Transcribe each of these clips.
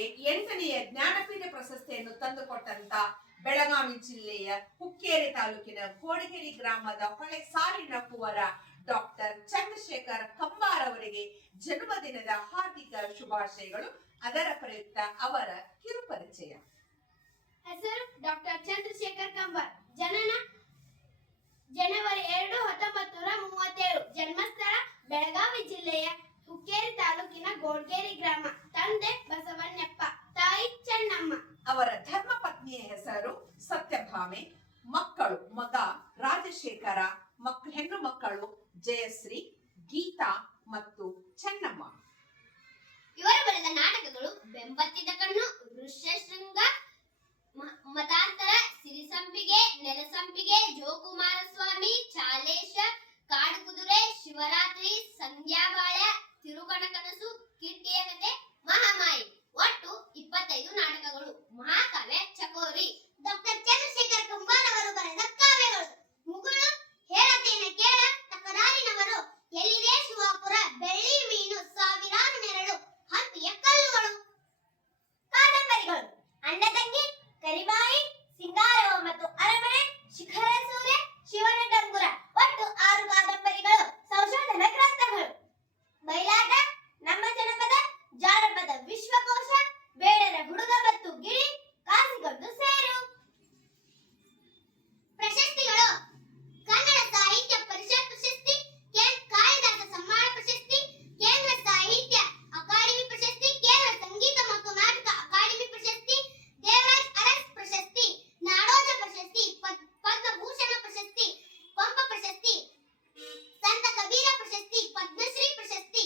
ಅವರಿಗೆ 8ನೇ ಜ್ಞಾನಪೀಠ ಪ್ರಶಸ್ತಿಯನ್ನು ತಂದುಕೊಟ್ಟಂತ ಬೆಳಗಾವಿ ಜಿಲ್ಲೆಯ ಹುಕ್ಕೇರಿ ತಾಲೂಕಿನ ಗೋಡಗೇರಿ ಗ್ರಾಮದ ಹೊಳೆ ಸಾಲಿನ ಕುವರ ಡಾಕ್ಟರ್ ಚಂದ್ರಶೇಖರ್ ಕಂಬಾರ್ ಅವರಿಗೆ ಜನ್ಮದಿನದ ಹಾರ್ದಿಕ ಶುಭಾಶಯಗಳು. ಅದರ ಪ್ರಯುಕ್ತ ಅವರ ಕಿರುಪರಿಚಯ. ಹೆಸರು ಡಾಕ್ಟರ್ ಚಂದ್ರಶೇಖರ್ ಕಂಬಾರ್. ಜನನ ಜನವರಿ 2, 1937. ಜನ್ಮಸ್ಥಳ ಬೆಳಗಾವಿ ಜಿಲ್ಲೆಯ ಹುಕ್ಕೇರಿ ತಾಲೂಕಿನ ಗೋಡಗೇರಿ ಗ್ರಾಮ. ತಂದೆ ಬಸವಣ್ಣಪ್ಪ, ತಾಯಿ ಚೆನ್ನಮ್ಮ. ಅವರ ಧರ್ಮಪತ್ನಿಯ ಹೆಸರು ಸತ್ಯಭಾಮೆ. ಮಕ್ಕಳು: ಮಗ ರಾಜಶೇಖರ, ಹೆಣ್ಣು ಮಕ್ಕಳು ಜಯಶ್ರೀ, ಗೀತಾ ಮತ್ತು ಚೆನ್ನಮ್ಮ. ಇವರು ಬರೆದ ನಾಟಕಗಳು ಬೆಂಬತ್ತಿದ ಕಣ್ಣು, ಋಷ್ಯಶೃಂಗ, ಮತಾಂತರ, ಸಿರಿಸಂಪಿಗೆ, ನೆಲಸಂಪಿಗೆ, ಜೋಕುಮಾರಸ್ವಾಮಿ, ಚಾಲೇಶ, ಕಾಡುಕುದುರೆ, ಶಿವರಾತ್ರಿ, ಸಂಧ್ಯಾಬಾಳ್ಯ, ತಿರುಕಣಕನಸು, ಕಿಟ್ಟಿಯ ಕತೆ, ಮಹಾಮಾಯಿ. ಒಟ್ಟು 25 ನಾಟಕಗಳು. ಮಹಾಕಾವ್ಯ ಚಕೋರಿ. ಡಾಕ್ಟರ್ ಚಂದ್ರಶೇಖರ್ ಕಂಬಾರ್ ಅವರು ಬರೆದ ಕಾವ್ಯಗಳು: ಮುಗುಳು, ಹೇಳತೇನ ಕೇಳ, ತಕರಾರಿನವರು, ಎಲ್ಲಿದೆ ಶಿವಾಪುರ, ಬೆಳ್ಳಿ ಮೀನು, ಸಾವಿರಾರು ನೆರಳು, ಹಂಪಿಯ ಕಲ್ಲುಗಳು. ಕಾದಂಬರಿಗಳು: ಅಣ್ಣ ತಂಗಿ, ಕರಿಬಾಯಿ, ಸಿಂಗಾರವ ಮತ್ತು ಅರಮನೆ, ಶಿಖರ ಸೂರ್ಯ, ಶಿವನ ಡಂಗುರ. ಒಟ್ಟು 6 ಕಾದಂಬರಿಗಳು. ಸಂಶೋಧನಾ ಗ್ರಂಥಗಳು: ಬಯಲಾಟ, ನಮ್ಮ ಜನಪದ, ಜಾನಪದ ವಿಶ್ವಕೋಶ, ಬೇಡರ ಹುಡುಗ ಮತ್ತು ಗಿಳಿ, ಕಾಸಿಗೊಂದು ಸೇರು. ಪ್ರಶಸ್ತಿಗಳು: ಕನ್ನಡ ಸಾಹಿತ್ಯ ಪರಿಷತ್ ಪ್ರಶಸ್ತಿ, ಕಾಳಿದಾಸ ಸಮ್ಮಾನ ಪ್ರಶಸ್ತಿ, ಕೇಂದ್ರ ಸಾಹಿತ್ಯ ಅಕಾಡೆಮಿ ಪ್ರಶಸ್ತಿ, ಕೇಂದ್ರ ಸಂಗೀತ ಮತ್ತು ನಾಟಕ ಅಕಾಡೆಮಿ ಪ್ರಶಸ್ತಿ, ದೇವರಾಜ್ ಅರಸ್ ಪ್ರಶಸ್ತಿ, ನಾಡೋಜ ಪ್ರಶಸ್ತಿ, ಪದ್ಮಭೂಷಣ ಪ್ರಶಸ್ತಿ, ಪಂಪ ಪ್ರಶಸ್ತಿ, ಸಂತ ಕಬೀರ ಪ್ರಶಸ್ತಿ, ಪದ್ಮಶ್ರೀ ಪ್ರಶಸ್ತಿ,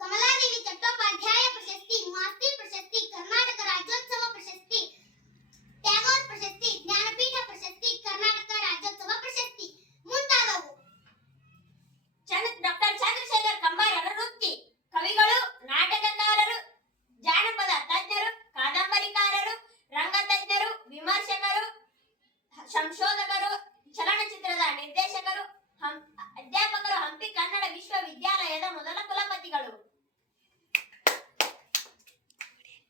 ಕಮಲಾದೇವಿ ಚಟ್ಟೋಪಾಧ್ಯಾಯ ಪ್ರಶಸ್ತಿ, ಮಾಸ್ತಿ ಪ್ರಶಸ್ತಿ, ಕರ್ನಾಟಕ ರಾಜ್ಯೋತ್ಸವ ಪ್ರಶಸ್ತಿ, ಟ್ಯಾಗೋರ್ ಪ್ರಶಸ್ತಿ, ಜ್ಞಾನಪೀಠ ಪ್ರಶಸ್ತಿ, ಕರ್ನಾಟಕ ರಾಜ್ಯೋತ್ಸವ ಪ್ರಶಸ್ತಿ ಮುಂತಾದವು. ಡಾಕ್ಟರ್ ಚಂದ್ರಶೇಖರ್ ಕಂಬಾರ್ ಅವರ ವೃತ್ತಿ: ಕವಿಗಳು, ನಾಟಕಕಾರರು, ಜಾನಪದ ತಜ್ಞರು, ಕಾದಂಬರಿಕಾರರು, ರಂಗತಜ್ಞರು, ವಿಮರ್ಶಕರು, ಸಂಶೋಧಕರು, ಚಲನಚಿತ್ರದ ನಿರ್ದೇಶಕರು, ಅಧ್ಯಾಪಕರು, ಹಂಪಿ ಕನ್ನಡ ವಿಶ್ವವಿದ್ಯಾಲಯದ ಮೊದಲ